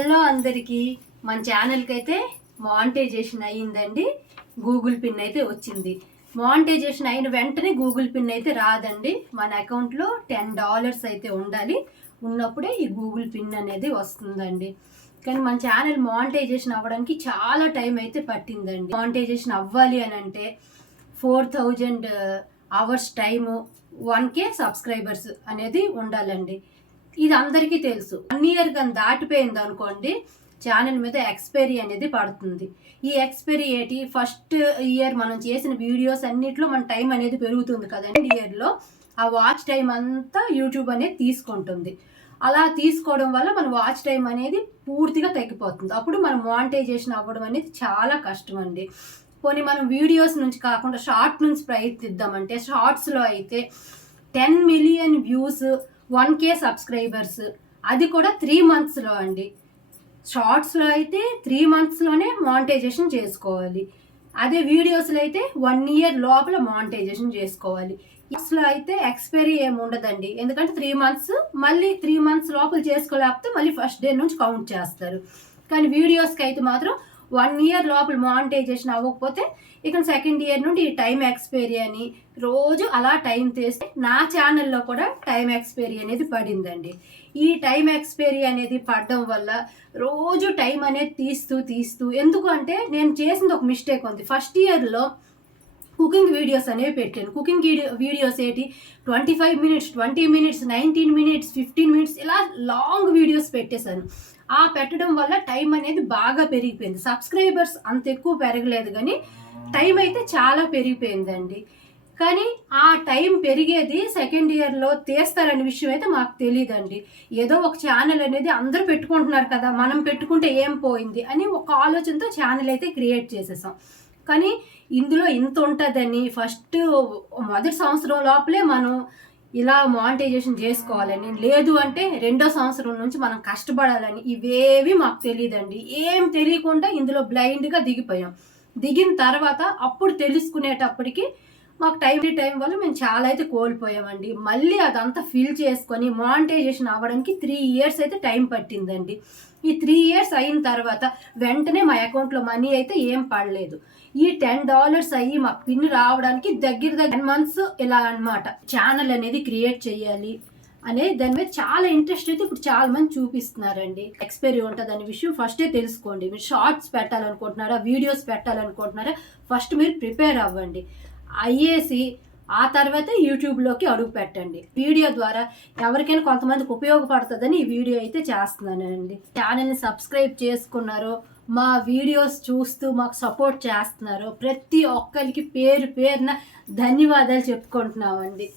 Hello అందరికీ మన ఛానల్కి అయితే మానిటైజేషన్ అయ్యిందండి. గూగుల్ పిన్ అయితే వచ్చింది. మానిటైజేషన్ అయిన వెంటనే గూగుల్ పిన్ అయితే రాదండి. మన అకౌంట్లో $10 అయితే ఉండాలి. ఉన్నప్పుడే ఈ గూగుల్ పిన్ అనేది వస్తుందండి. కానీ మన ఛానల్ మానిటైజేషన్ అవ్వడానికి చాలా టైం అయితే పట్టిందండి. మానిటైజేషన్ అవ్వాలి అని అంటే 4000 అవర్స్ టైము 1K సబ్స్క్రైబర్స్ అనేది ఉండాలండి. ఇది అందరికీ తెలుసు. 1 ఇయర్ కానీ దాటిపోయింది అనుకోండి, ఛానల్ మీద ఎక్స్పైరీ అనేది పడుతుంది. ఈ ఎక్స్పైరీ ఏంటి, ఫస్ట్ ఇయర్ మనం చేసిన వీడియోస్ అన్నిట్లో మన టైం అనేది పెరుగుతుంది కదండి. ఇయర్లో ఆ వాచ్ టైం అంతా యూట్యూబ్ అనేది తీసుకుంటుంది. అలా తీసుకోవడం వల్ల మన వాచ్ టైం అనేది పూర్తిగా తగ్గిపోతుంది. అప్పుడు మనం మానిటైజేషన్ అవ్వడం అనేది చాలా కష్టం అండి. పోనీ మనం వీడియోస్ నుంచి కాకుండా షార్ట్ నుంచి ప్రయత్నిద్దామంటే, షార్ట్స్లో అయితే 10 మిలియన్ వ్యూస్, 1K సబ్స్క్రైబర్స్, అది కూడా 3 మంత్స్లో అండి. షార్ట్స్లో అయితే 3 మంత్స్లోనే మానిటైజేషన్ చేసుకోవాలి. అదే వీడియోస్లో అయితే 1 ఇయర్ లోపల మానిటైజేషన్ చేసుకోవాలి. అసలు అయితే ఎక్స్పైరీ ఏమి ఉండదండి. ఎందుకంటే 3 మంత్స్, మళ్ళీ 3 మంత్స్ లోపల చేసుకోలేకపోతే మళ్ళీ ఫస్ట్ డే నుంచి కౌంట్ చేస్తారు. కానీ వీడియోస్కి అయితే మాత్రం 1 ఇయర్ లోపల మానిటైజేషన్ అవ్వకపోతే ఇక సెకండ్ ఇయర్ నుండి ఈ టైం ఎక్స్పైరీ అని రోజు అలా టైం తీస్తే నా ఛానల్లో కూడా టైం ఎక్స్పైరీ అనేది పడిందండి. ఈ టైం ఎక్స్పైరీ అనేది పడడం వల్ల రోజు టైం అనేది తీస్తూ ఎందుకు అంటే నేను చేసింది ఒక మిస్టేక్ ఉంది. ఫస్ట్ ఇయర్లో కుకింగ్ వీడియోస్ అనేవి పెట్టాను. కుకింగ్ వీడియోస్ ఏంటి 25 మినిట్స్, 20 మినిట్స్, 19 మినిట్స్, 15 మినిట్స్ ఇలా లాంగ్ వీడియోస్ పెట్టేశాను. ఆ పెట్టడం వల్ల టైం అనేది బాగా పెరిగిపోయింది. సబ్స్క్రైబర్స్ అంత ఎక్కువ పెరగలేదు, కానీ టైం అయితే చాలా పెరిగిపోయిందండి. కానీ ఆ టైం పెరిగేది సెకండ్ ఇయర్లో తీస్తారనే విషయం అయితే మాకు తెలియదండి. ఏదో ఒక ఛానల్ అనేది అందరూ పెట్టుకుంటున్నారు కదా, మనం పెట్టుకుంటే ఏం పోయింది అని ఒక ఆలోచనతో ఛానల్ అయితే క్రియేట్ చేసేసాం. కానీ ఇందులో ఇంత ఉంటుందని ఫస్ట్ మొదటి సంవత్సరం లోపలే మనం ఇలా మానిటైజేషన్ చేసుకోవాలని, లేదు అంటే 2వ సంవత్సరం నుంచి మనం కష్టపడాలని ఇవేవి మాకు తెలియదండి. ఏం తెలియకుండా ఇందులో బ్లైండ్గా దిగిపోయాం. దిగిన తర్వాత అప్పుడు తెలుసుకునేటప్పటికి మాకు టైం వల్ల మేము చాలా అయితే కోల్పోయామండి. మళ్ళీ అదంతా ఫిల్ చేసుకొని మానిటైజేషన్ అవ్వడానికి 3 ఇయర్స్ అయితే టైం పట్టిందండి. ఈ 3 ఇయర్స్ అయిన తర్వాత వెంటనే మా అకౌంట్లో మనీ అయితే ఏం పడలేదు. ఈ $10 అయ్యి మా పిన్ రావడానికి దగ్గర 10 మంత్స్ ఇలా అనమాట. ఛానల్ అనేది క్రియేట్ చేయాలి అనే దాని మీద చాలా ఇంట్రెస్ట్ అయితే ఇప్పుడు చాలా మంది చూపిస్తున్నారండి. ఎక్స్పైరీ ఉంటుంది అనే విషయం ఫస్టే తెలుసుకోండి. మీరు షార్ట్స్ పెట్టాలనుకుంటున్నారా, వీడియోస్ పెట్టాలనుకుంటున్నారా, ఫస్ట్ మీరు ప్రిపేర్ అవ్వండి. అయ్యేసి ఆ తర్వాత యూట్యూబ్లోకి అడుగు పెట్టండి. వీడియో ద్వారా ఎవరికైనా కొంతమందికి ఉపయోగపడుతుందని ఈ వీడియో అయితే చేస్తున్నానండి. ఛానల్ని సబ్స్క్రైబ్ చేసుకున్నారో, మా వీడియోస్ చూస్తూ మాకు సపోర్ట్ చేస్తున్నారో ప్రతి ఒక్కరికి పేరున ధన్యవాదాలు చెప్పుకుంటున్నామండి.